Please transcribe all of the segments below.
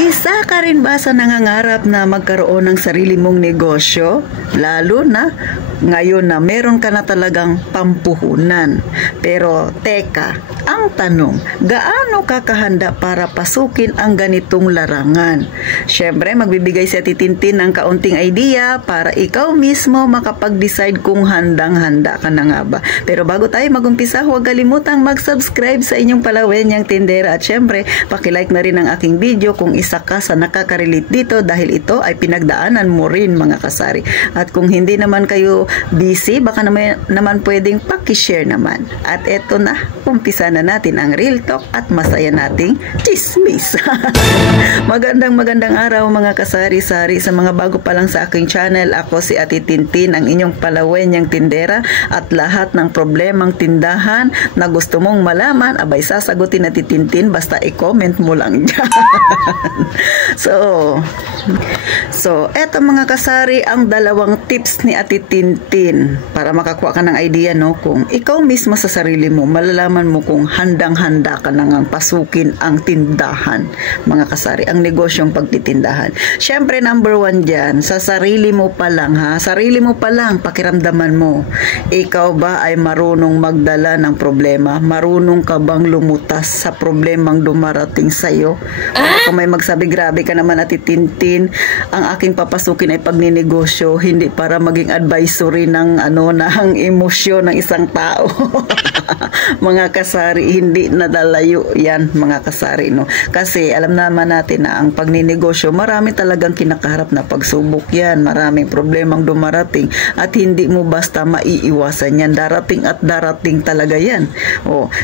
Isa ka rin ba sa nangangarap na magkaroon ng sarili mong negosyo? Lalo na ngayon na meron ka na talagang pampuhunan. Pero teka, ang tanong, gaano ka kahanda para pasukin ang ganitong larangan? Siyempre, magbibigay si Ate Tintin ng kaunting idea para ikaw mismo makapag-decide kung handang-handa ka na nga ba. Pero bago tayo magumpisa, huwag kalimutang mag-subscribe sa inyong Palawenyang Tindera. At siyempre, pakilike na rin ang aking video kung isa ka sa nakaka-relate dito dahil ito ay pinagdaanan mo rin mga kasari. At kung hindi naman kayo busy, baka naman pwedeng pakishare naman. At eto na, umpisa na natin ang real talk at masaya nating chismis. Magandang araw mga kasari-sari. Sa mga bago pa lang sa aking channel, ako si Ate Tintin, ang inyong Palawenyang Tindera, at lahat ng problemang tindahan na gusto mong malaman, abay sasagutin Ate Tintin, basta i-comment mo lang dyan. So, eto mga kasari, ang dalawang tips ni Ate Tintin para makakuha ka ng idea, no, kung ikaw mismo sa sarili mo, malalaman mo kung handang-handa ka nang pasukin ang tindahan, mga kasari, ang negosyong pagtitindahan. Siyempre, number 1 dyan, sa sarili mo pa lang, ha? Sarili mo pa lang, pakiramdaman mo. Ikaw ba ay marunong magdala ng problema? Marunong ka bang lumutas sa problemang dumarating sa'yo? Kung may magsabi, grabe ka naman Ate Tintin, ang aking papasukin ay pagninegosyo, hindi para maging advisory ng ng emosyon ng isang tao. Mga kasari, hindi nadalayo yan mga kasari, no? Kasi alam naman natin na ang pagninegosyo, marami talagang kinakaharap na pagsubok yan, maraming problemang dumarating at hindi mo basta maiiwasan yan, darating at darating talaga yan.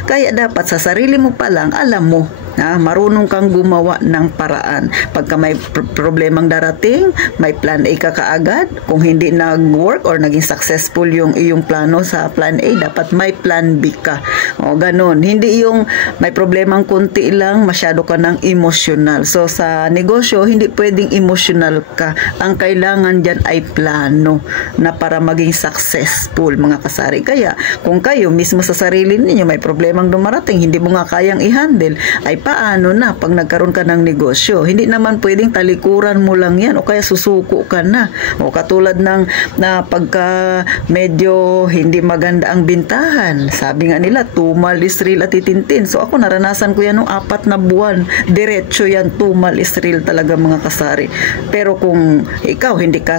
Kaya dapat sa sarili mo pa lang, alam mo, marunong kang gumawa ng paraan. Pagka may problemang darating, may plan A ka kaagad. Kung hindi nag-work or naging successful yung iyong plano sa plan A, dapat may plan B ka. Ganun. Hindi yung may problemang kunti lang, masyado ka ng emotional. So, sa negosyo, hindi pwedeng emotional ka. Ang kailangan dyan ay plano na para maging successful, mga kasari. Kaya, kung kayo mismo sa sarili ninyo may problemang dumarating, hindi mo nga kayang i-handle, ay paano na pag nagkaroon ka ng negosyo? Hindi naman pwedeng talikuran mo lang yan o kaya susuko ka na. Katulad ng na pagka medyo hindi maganda ang bintahan. Sabi nga nila, tumal is real Ate Tintin. So ako naranasan ko yan nung 4 na buwan. Diretso yan, tumal is real talaga mga kasari. Pero kung ikaw hindi ka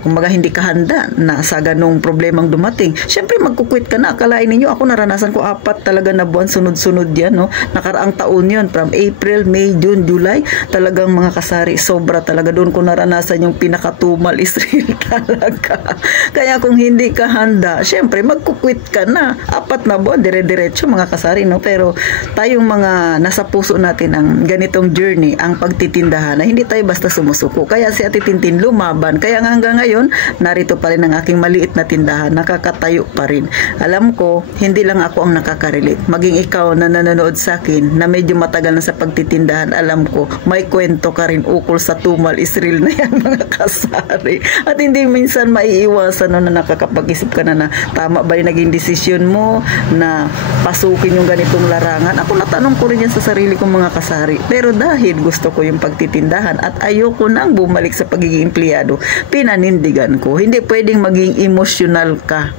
kumbaga hindi ka handa na sa ganong problemang dumating, syempre magkukwit ka na. Akalain ninyo, ako naranasan ko 4 talaga na buwan sunod-sunod yan, no? Nakaraang taon yun, from April, May, June, July, talagang mga kasari, sobra talaga. Doon ko naranasan yung pinakatumal is real talaga. Kaya kung hindi ka handa, syempre magkukwit ka na. 4 na buwan, dire-diretso mga kasari, no? Pero tayong mga nasa puso natin ang ganitong journey, ang pagtitindahan, na hindi tayo basta sumusuko. Kaya si Ate Tintin lumaban. Kaya hanggang ngayon, narito pa rin ang aking maliit na tindahan, nakakatayo pa rin. Alam ko, hindi lang ako ang nakaka-relate. Maging ikaw na nanonood sa akin, na medyo matagal na sa pagtitindahan, alam ko, may kwento ka rin ukol sa tumal is real na yan mga kasari. At hindi minsan maiiwasan na nakakapag-isip ka na tama ba yung naging desisyon mo na pasukin yung ganitong larangan. Ako natanong ko rin yan sa sarili kong mga kasari. Pero dahil gusto ko yung pagtitindahan at ayoko nang bumalik sa pagiging empleyado, pinanindigan ko. Hindi pwedeng maging emotional ka.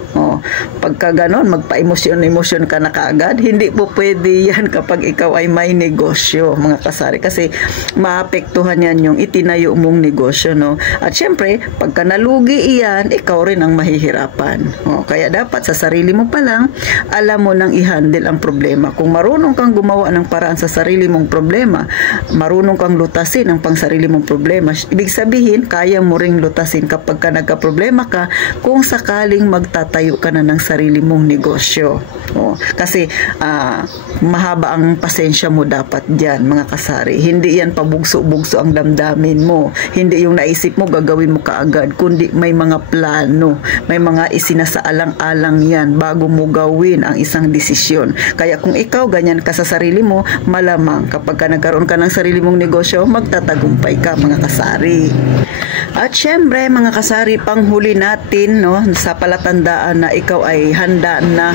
Pagka ganon, magpa-emosyon ka na kaagad. Hindi po pwede yan kapag ikaw ay may negosyo, mga kasari. Kasi maapektuhan yan yung itinayo mong negosyo, no? At syempre, pagka nalugi iyan, ikaw rin ang mahihirapan. Kaya dapat sa sarili mo pa lang, alam mo nang i-handle ang problema. Kung marunong kang gumawa ng paraan sa sarili mong problema, marunong kang lutasin ang pangsarili mong problema, ibig sabihin, kaya mo ring lutasin kapag ka nagka-problema ka, kung sakaling magtatayo ka na ng sarili mong negosyo. Kasi mahaba ang pasensya mo dapat dyan, mga kasari. Hindi yan pabugso-bugso ang damdamin mo. Hindi yung naisip mo gagawin mo kaagad, kundi may mga plano, may mga isinasaalang-alang yan bago mo gawin ang isang desisyon. Kaya kung ikaw ganyan ka sa sarili mo, malamang kapag ka nagkaroon ka ng sarili mong negosyo, magtatagumpay ka, mga kasari. At syempre mga kasari, panghuli natin no, sa palatandaan na ikaw ay handa na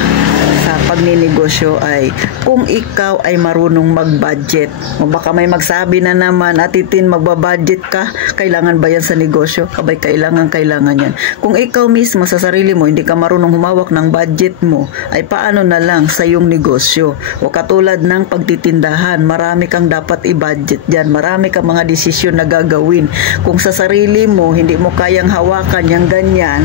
sa pagninegosyo ay kung ikaw ay marunong mag-budget. O baka may magsabi na naman, Atitin, magbabudget ka, kailangan ba yan sa negosyo? Abay, kailangan yan. Kung ikaw mismo sa sarili mo hindi ka marunong humawak ng budget mo, ay paano na lang sa iyong negosyo? O katulad ng pagtitindahan, marami kang dapat i-budget dyan, marami kang mga desisyon na gagawin. Kung sa sarili mo hindi mo kayang hawakan yung ganyan,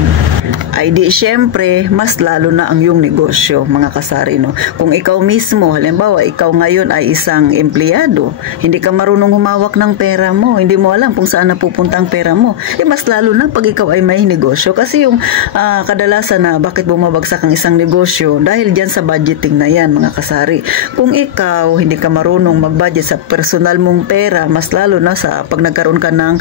ay di syempre mas lalo na ang iyong negosyo mga kasari, no? Kung ikaw mismo, halimbawa ikaw ngayon ay isang empleyado, hindi ka marunong humawak ng pera mo, hindi mo alam kung saan napupunta ang pera mo, mas lalo na pag ikaw ay may negosyo. Kasi yung kadalasan na bakit bumabagsak ang isang negosyo, dahil dyan sa budgeting na yan mga kasari. Kung ikaw hindi ka marunong mag-budget sa personal mong pera, mas lalo na sa pag nagkaroon ka ng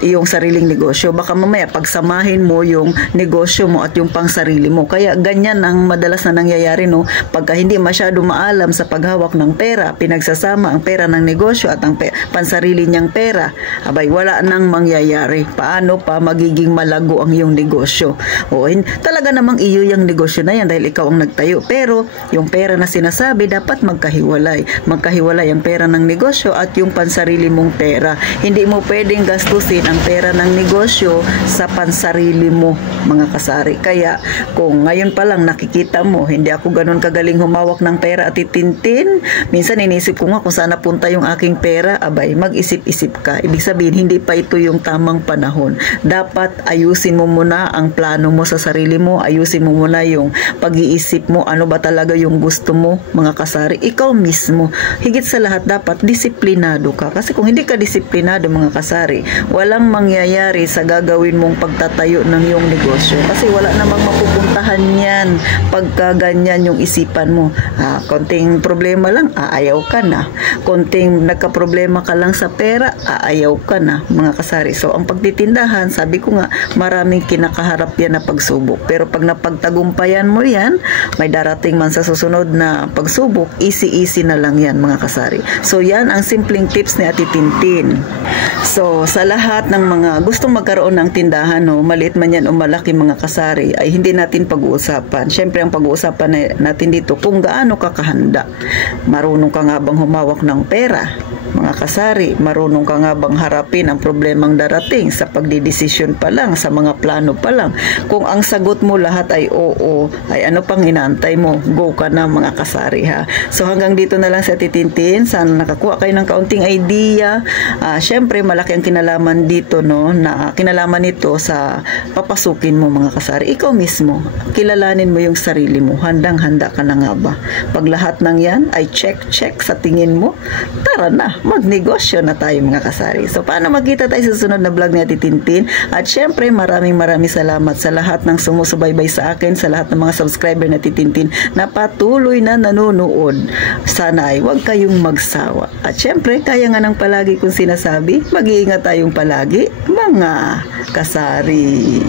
iyong sariling negosyo, baka mamaya pagsamahin mo yung negosyo mo at yung pang sarili mo. Kaya ganyan ang madalas na nangyayari, no? Pagka hindi masyado maalam sa paghawak ng pera, pinagsasama ang pera ng negosyo at ang pansarili niyang pera, abay wala nang mangyayari. Paano pa magiging malago ang iyong negosyo? O talaga namang iyo yung negosyo na yan dahil ikaw ang nagtayo. Pero yung pera na sinasabi dapat magkahiwalay. Magkahiwalay ang pera ng negosyo at yung pansarili mong pera. Hindi mo pwedeng gastusin ang pera ng negosyo sa pansarili mo mga kasari. Kaya kung ngayon pa lang nakikita mo, hindi ako ganun kagaling humawak ng pera at itintin, minsan inisip ko nga kung saan napunta yung aking pera, abay mag-isip-isip ka. Ibig sabihin hindi pa ito yung tamang panahon. Dapat ayusin mo muna ang plano mo sa sarili mo, ayusin mo muna yung pag-iisip mo, ano ba talaga yung gusto mo mga kasari. Ikaw mismo, higit sa lahat dapat disiplinado ka. Kasi kung hindi ka disiplinado mga kasari, walang mangyayari sa gagawin mong pagtatayo ng iyong negosyo. Kasi wala namang mapupuntahan yan pagka ganyan yung isipan mo. Konting problema lang, aayaw ka na. Konting nagka-problema ka lang sa pera, aayaw ka na mga kasari. So ang pagtitindahan, sabi ko nga, maraming kinakaharap yan na pagsubok. Pero pag napagtagumpayan mo yan, may darating man sa susunod na pagsubok, easy-easy na lang yan mga kasari. So yan ang simpleng tips ni Ate Tintin. So sa lahat ng mga gustong magkaroon ng tindahan, no, maliit man yan o malaki mga kasari, ay hindi natin pag-uusapan. Siyempre ang pag-uusapan natin dito kung gaano ka kahanda. Marunong ka nga bang humawak ng pera? Mga kasari, marunong ka nga bang harapin ang problemang darating sa pagdidesisyon pa lang, sa mga plano pa lang? Kung ang sagot mo lahat ay oo, ay ano pang inaantay mo? Go ka na mga kasari, ha? So hanggang dito na lang sa Titintin. Sana nakakuha kayo ng kaunting idea. Syempre malaki ang kinalaman dito, no? Na kinalaman nito sa papasukin mo mga kasari. Ikaw mismo, kilalanin mo yung sarili mo. Handang-handa ka na nga ba? Pag lahat ng yan ay check sa tingin mo, tara na, magnegosyo na tayo mga kasari. So paano magkita tayo sa susunod na vlog ni Ate Tintin? At syempre maraming salamat sa lahat ng sumusubaybay sa akin, sa lahat ng mga subscriber na Ate Tintin na patuloy na nanonood. Sana ay huwag kayong magsawa. At syempre, kaya nga ng palagi kong sinasabi, mag-iingat tayong palagi mga kasari.